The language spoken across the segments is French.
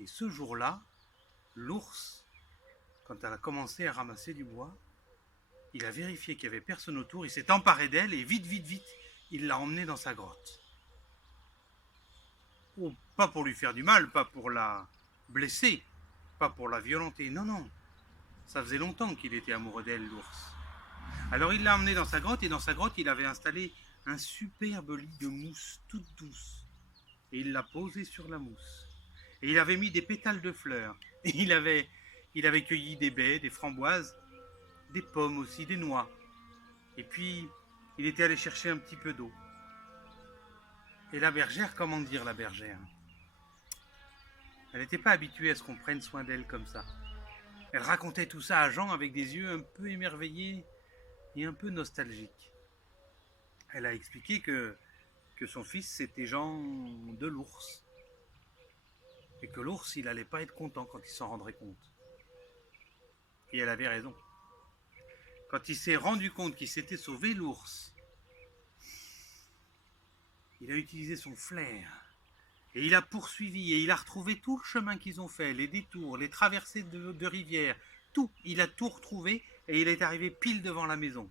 Et ce jour-là, l'ours, quand elle a commencé à ramasser du bois, il a vérifié qu'il n'y avait personne autour, il s'est emparé d'elle et vite, vite, vite, il l'a emmenée dans sa grotte. Oh, pas pour lui faire du mal, pas pour la blesser, pas pour la violenter, non, non. Ça faisait longtemps qu'il était amoureux d'elle, l'ours. Alors il l'a emmenée dans sa grotte et dans sa grotte, il avait installé un superbe lit de mousse toute douce. Et il l'a posé sur la mousse. Et il avait mis des pétales de fleurs. Et il avait cueilli des baies, des framboises, des pommes aussi, des noix. Et puis, il était allé chercher un petit peu d'eau. Et la bergère, comment dire la bergère? Elle n'était pas habituée à ce qu'on prenne soin d'elle comme ça. Elle racontait tout ça à Jean avec des yeux un peu émerveillés et un peu nostalgiques. Elle a expliqué que son fils c'était Jean de l'ours. Et que l'ours, il allait pas être content quand il s'en rendrait compte. Et elle avait raison. Quand il s'est rendu compte qu'il s'était sauvé, l'ours, il a utilisé son flair. Et il a poursuivi et il a retrouvé tout le chemin qu'ils ont fait, les détours, les traversées de rivières, tout. Il a tout retrouvé et il est arrivé pile devant la maison.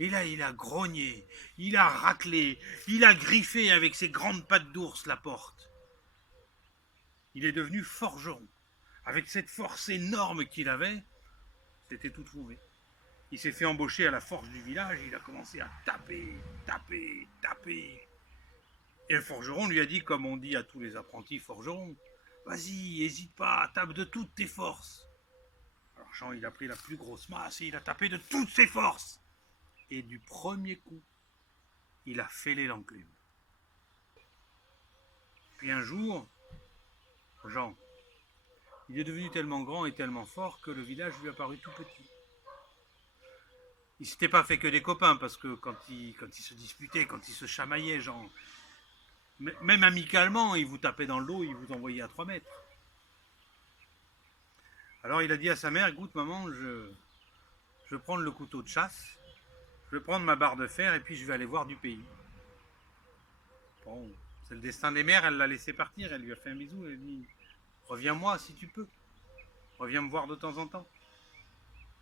Et là, il a grogné, il a raclé, il a griffé avec ses grandes pattes d'ours la porte. Il est devenu forgeron. Avec cette force énorme qu'il avait, c'était tout trouvé. Il s'est fait embaucher à la forge du village, il a commencé à taper, taper, taper. Et le forgeron lui a dit, comme on dit à tous les apprentis forgerons, vas-y, hésite pas, tape de toutes tes forces. Alors Jean, il a pris la plus grosse masse et il a tapé de toutes ses forces. Et du premier coup, il a fêlé l'enclume. Puis un jour, Jean, il est devenu tellement grand et tellement fort que le village lui a paru tout petit. Il s'était pas fait que des copains parce que quand il se disputait, quand il se chamaillait, Jean, même amicalement, il vous tapait dans le dos, il vous envoyait à 3 mètres. Alors il a dit à sa mère, écoute maman, je vais prendre le couteau de chasse, je vais prendre ma barre de fer et puis je vais aller voir du pays. Bon, c'est le destin des mères, elle l'a laissé partir, elle lui a fait un bisou, elle a dit, reviens-moi si tu peux, reviens me voir de temps en temps.